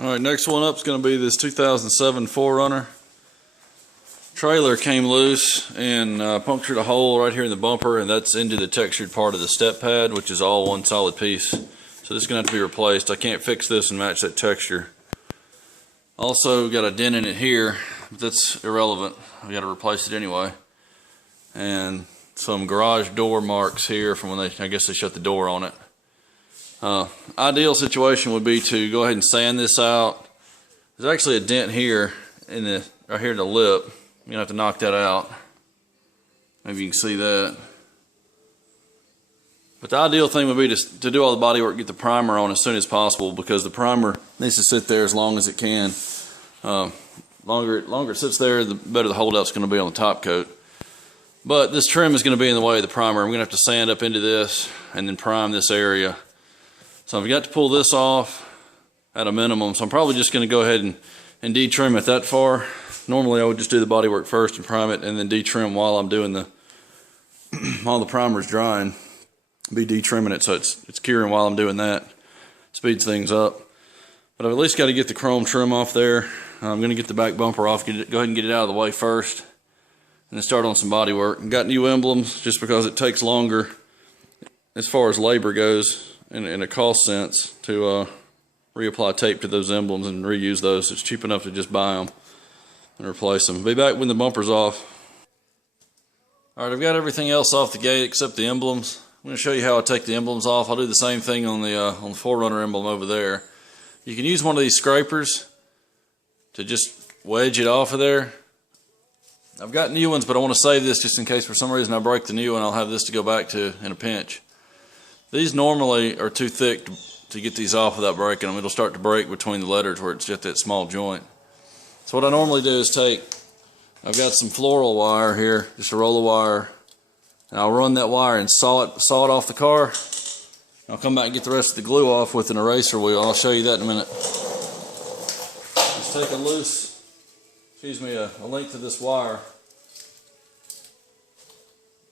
Alright, next one up is going to be this 2007 4Runner. Trailer came loose and punctured a hole right here in the bumper, and that's into the textured part of the step pad, which is all one solid piece. So this is going to have to be replaced. I can't fix this and match that texture. Also got a dent in it here, but that's irrelevant. We got to replace it anyway. And some garage door marks here from when I guess they shut the door on it. Ideal situation would be to go ahead and sand this out. There's actually a dent here right here in the lip. You're gonna have to knock that out. Maybe you can see that. But the ideal thing would be to do all the body work, get the primer on as soon as possible, because the primer needs to sit there as long as it can. Longer it sits there, the better the holdout's going to be on the top coat. But this trim is going to be in the way of the primer. I'm going to have to sand up into this and then prime this area. So I've got to pull this off at a minimum. So I'm probably just going to go ahead and de-trim it that far. Normally I would just do the body work first and prime it, and then de-trim while I'm doing while the primer's drying. Be de-trimming it so it's curing while I'm doing that. Speeds things up. But I've at least got to get the chrome trim off there. I'm going to get the back bumper off, go ahead and get it out of the way first, and then start on some body work. Got new emblems just because it takes longer as far as labor goes in a cost sense to reapply tape to those emblems and reuse those. It's cheap enough to just buy them and replace them. Be back when the bumper's off. Alright, I've got everything else off the gate except the emblems. I'm going to show you how I take the emblems off. I'll do the same thing on the 4Runner emblem over there. You can use one of these scrapers to just wedge it off of there. I've got new ones, but I want to save this just in case for some reason I break the new one. I'll have this to go back to in a pinch. These normally are too thick to get these off without breaking them. It'll start to break between the letters where it's just that small joint. So what I normally do is I've got some floral wire here, just a roll of wire, and I'll run that wire and saw it off the car. I'll come back and get the rest of the glue off with an eraser wheel. I'll show you that in a minute. Just take a length of this wire,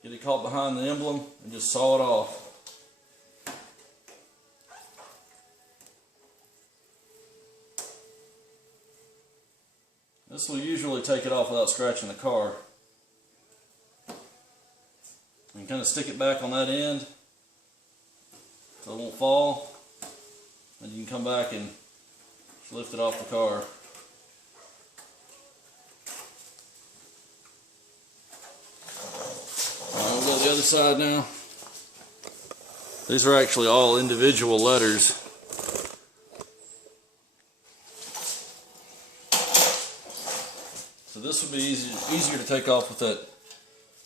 get it caught behind the emblem, and just saw it off. This will usually take it off without scratching the car. And kind of stick it back on that end so it won't fall. And you can come back and lift it off the car. Alright, we'll go to the other side now. These are actually all individual letters. So this would be easier to take off with that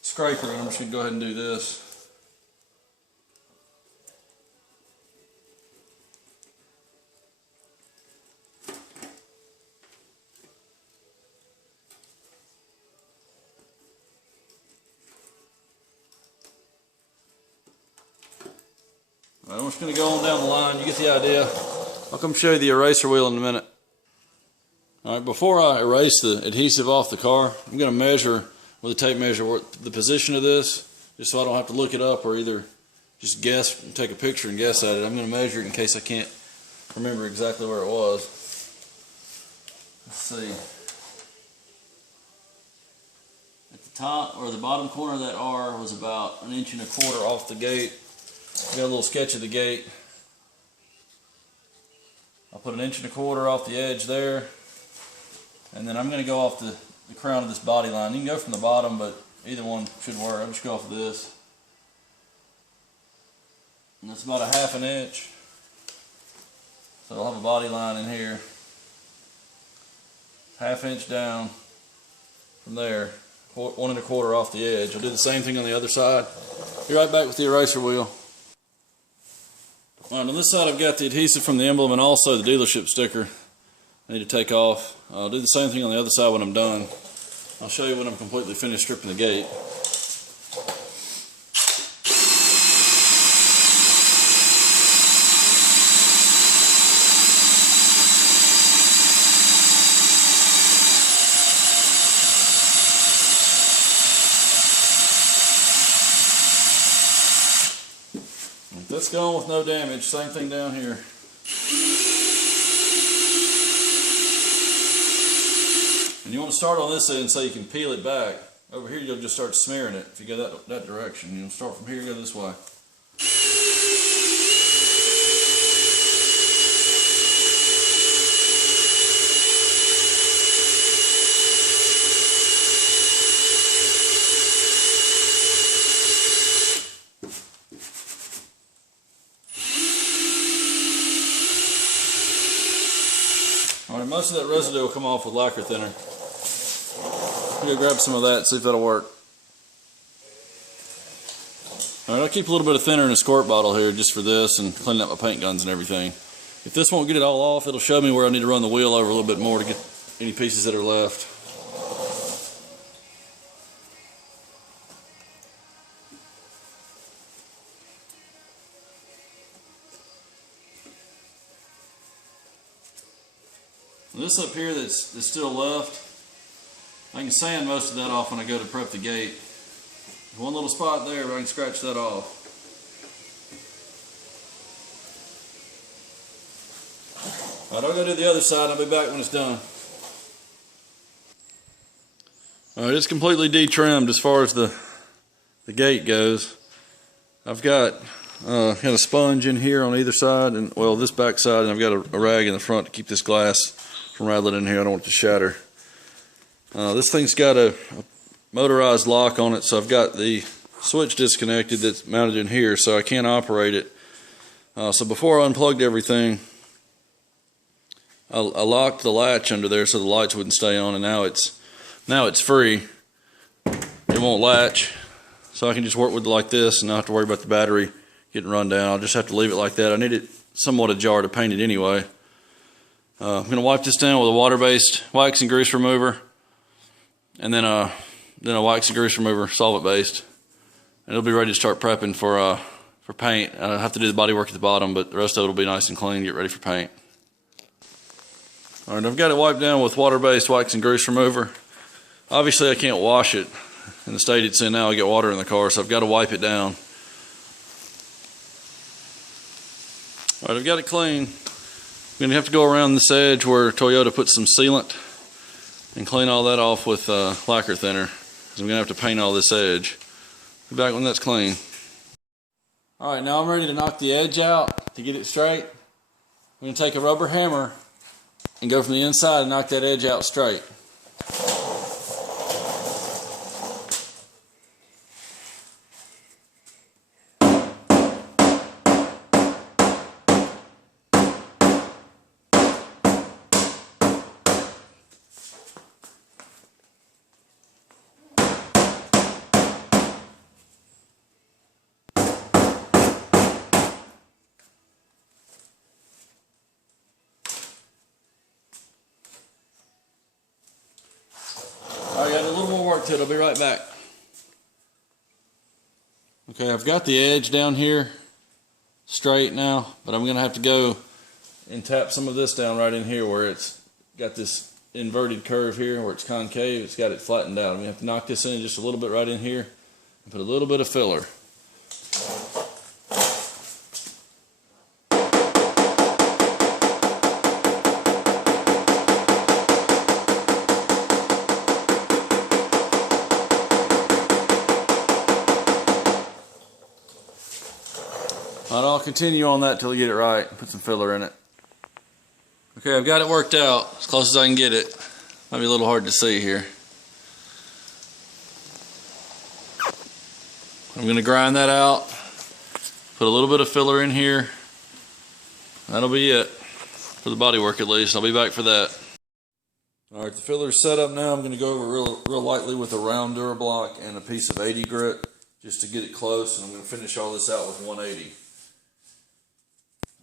scraper, and I'm just going to go ahead and do this. Alright, I'm just going to go on down the line. You get the idea. I'll come show you the eraser wheel in a minute. Alright, before I erase the adhesive off the car, I'm going to measure with a tape measure the position of this, just so I don't have to look it up or either just guess and take a picture and guess at it. I'm going to measure it in case I can't remember exactly where it was. Let's see. At the top or the bottom corner of that R was about 1.25 inches off the gate. I got a little sketch of the gate. I'll put 1.25 inches off the edge there. And then I'm going to go off the crown of this body line. You can go from the bottom, but either one should work. I'll just go off of this. And that's about 1/2 inch. So I'll have a body line in here. 1/2 inch down from there. 1.25 off the edge. I'll do the same thing on the other side. Be right back with the eraser wheel. Alright, on this side I've got the adhesive from the emblem and also the dealership sticker I need to take off. I'll do the same thing on the other side when I'm done. I'll show you when I'm completely finished stripping the gate. That's gone with no damage. Same thing down here. And you want to start on this end so you can peel it back. Over here you'll just start smearing it if you go that direction. You know, start from here, go this way. Alright, most of that residue will come off with lacquer thinner. I'm going to grab some of that and see if that'll work. Alright, I'll keep a little bit of thinner in a squirt bottle here just for this and cleaning up my paint guns and everything. If this won't get it all off, it'll show me where I need to run the wheel over a little bit more to get any pieces that are left. This up here that's still left, I can sand most of that off when I go to prep the gate. One little spot there where I can scratch that off. Alright, I'll go do the other side and I'll be back when it's done. Alright, it's completely de-trimmed as far as the gate goes. I've got a sponge in here on either side, and well, this back side, and I've got a rag in the front to keep this glass from rattling in here. I don't want it to shatter. This thing's got a motorized lock on it, so I've got the switch disconnected that's mounted in here, so I can't operate it. So before I unplugged everything, I locked the latch under there so the lights wouldn't stay on, and now it's free. It won't latch, so I can just work with it like this and not have to worry about the battery getting run down. I'll just have to leave it like that. I need it somewhat ajar to paint it anyway. I'm going to wipe this down with a water-based wax and grease remover, and then a wax and grease remover, solvent-based. And it'll be ready to start prepping for paint. I have to do the body work at the bottom, but the rest of it will be nice and clean, get ready for paint. Alright, I've got it wiped down with water-based wax and grease remover. Obviously I can't wash it. In the state it's in now, I get water in the car, so I've got to wipe it down. Alright, I've got it clean. I'm going to have to go around this edge where Toyota put some sealant and clean all that off with lacquer thinner, because I'm going to have to paint all this edge. Be back when that's clean. Alright, now I'm ready to knock the edge out to get it straight. I'm going to take a rubber hammer and go from the inside and knock that edge out straight. I got a little more work to it. I'll be right back. Okay, I've got the edge down here straight now, but I'm going to have to go and tap some of this down right in here where it's got this inverted curve here where it's concave. It's got it flattened out. I'm going to have to knock this in just a little bit right in here and put a little bit of filler. I'll continue on that till I get it right. Put some filler in it. Okay, I've got it worked out as close as I can get it. Might be a little hard to see here. I'm going to grind that out. Put a little bit of filler in here. That'll be it for the body work at least. I'll be back for that. Alright, the filler's set up now. I'm going to go over real lightly with a round Durablock and a piece of 80 grit just to get it close, and I'm going to finish all this out with 180.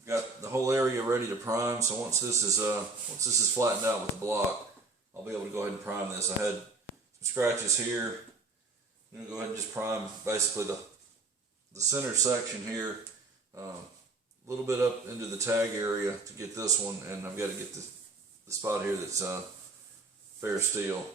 Got the whole area ready to prime, so once this is flattened out with the block, I'll be able to go ahead and prime this. I had some scratches here. I'm going to go ahead and just prime basically the center section here, a little bit up into the tag area to get this one, and I've got to get the spot here that's fair steel.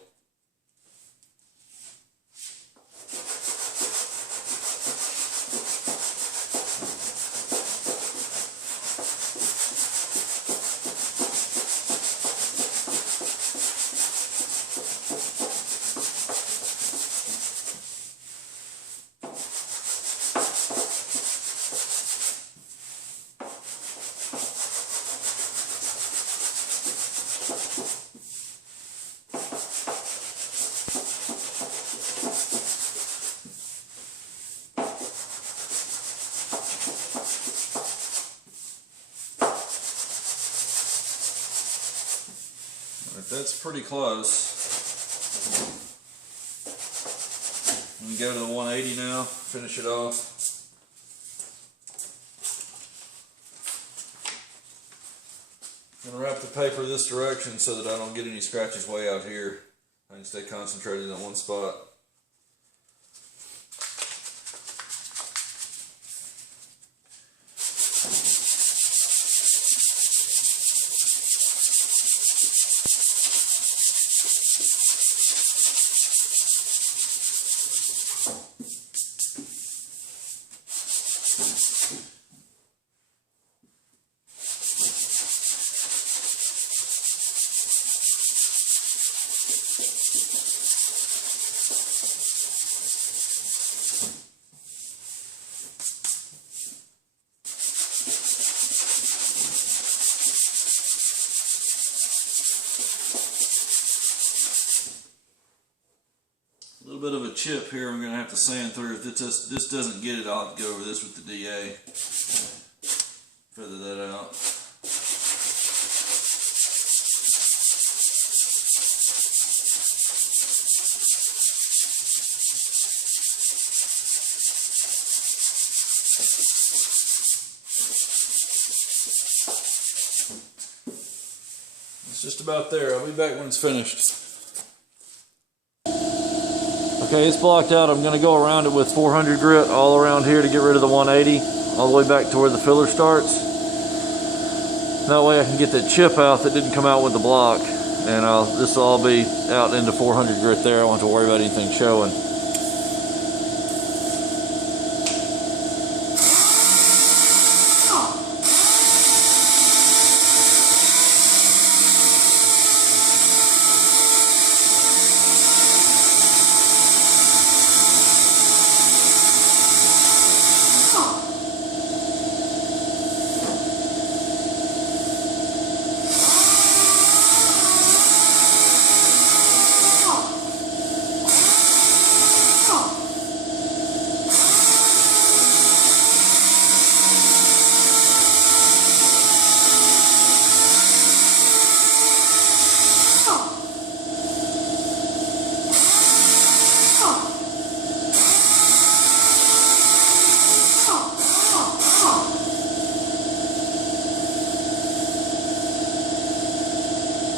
But that's pretty close. I'm gonna go to the 180 now, finish it off. I'm gonna wrap the paper this direction so that I don't get any scratches way out here. I can stay concentrated in one spot. A little bit of a chip here I'm going to have to sand through. If this doesn't get it, I'll have to go over this with the DA. Feather that out. It's just about there. I'll be back when it's finished. Okay, it's blocked out. I'm going to go around it with 400 grit all around here to get rid of the 180, all the way back to where the filler starts. That way I can get that chip out that didn't come out with the block, and this will all be out into 400 grit there. I don't have to worry about anything showing.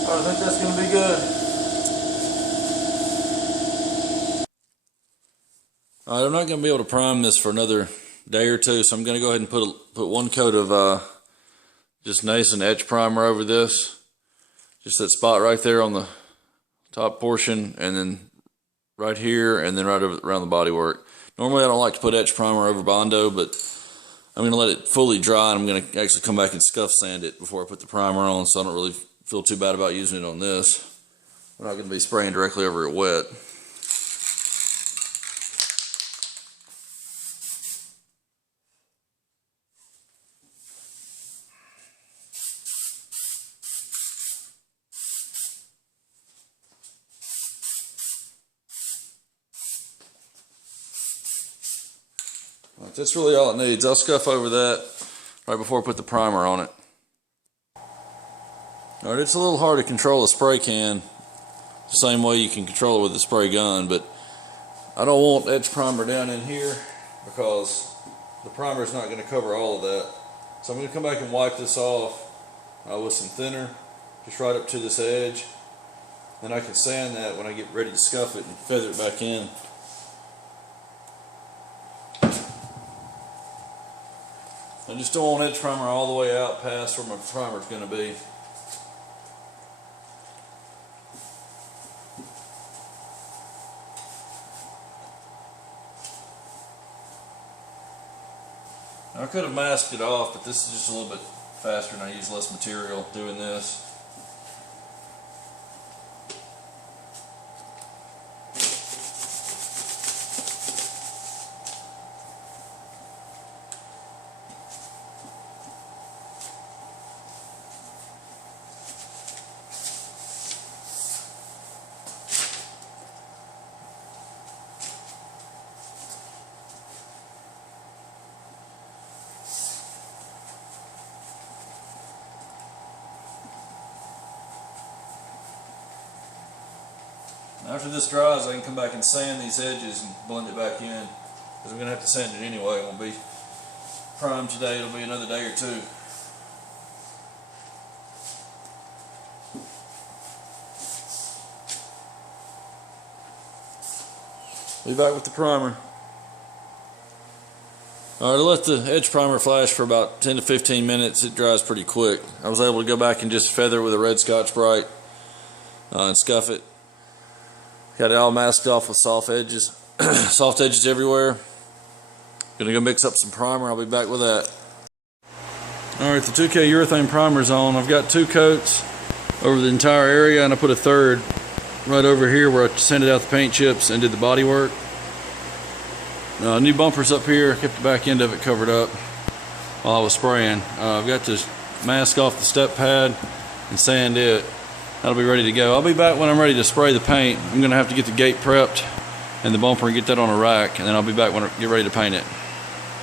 I think that's going to be good. Alright, I'm not going to be able to prime this for another day or two, so I'm going to go ahead and put one coat of just Nason etch primer over this. Just that spot right there on the top portion, and then right here, and then right around the bodywork. Normally I don't like to put etch primer over Bondo, but I'm going to let it fully dry, and I'm going to actually come back and scuff sand it before I put the primer on, so I don't really feel too bad about using it on this. We're not going to be spraying directly over it wet. Right, that's really all it needs. I'll scuff over that right before I put the primer on it. Alright, it's a little hard to control a spray can the same way you can control it with a spray gun, but I don't want etch primer down in here because the primer is not going to cover all of that. So I'm going to come back and wipe this off with some thinner, just right up to this edge. Then I can sand that when I get ready to scuff it and feather it back in. I just don't want etch primer all the way out past where my primer is going to be. I could have masked it off, but this is just a little bit faster and I use less material doing this. After this dries, I can come back and sand these edges and blend it back in, because we're going to have to sand it anyway. It won't be primed today, it'll be another day or two. Be back with the primer. Alright, I let the edge primer flash for about 10 to 15 minutes. It dries pretty quick. I was able to go back and just feather it with a red Scotch-Brite and scuff it. Got it all masked off with soft edges. Soft edges everywhere. Gonna go mix up some primer. I'll be back with that. Alright, the 2K urethane primer's on. I've got 2 coats over the entire area, and I put a third right over here where I sanded out the paint chips and did the body work. New bumpers up here. Kept the back end of it covered up while I was spraying. I've got to mask off the step pad and sand it. That'll be ready to go. I'll be back when I'm ready to spray the paint. I'm going to have to get the gate prepped and the bumper and get that on a rack, and then I'll be back when I get ready to paint it.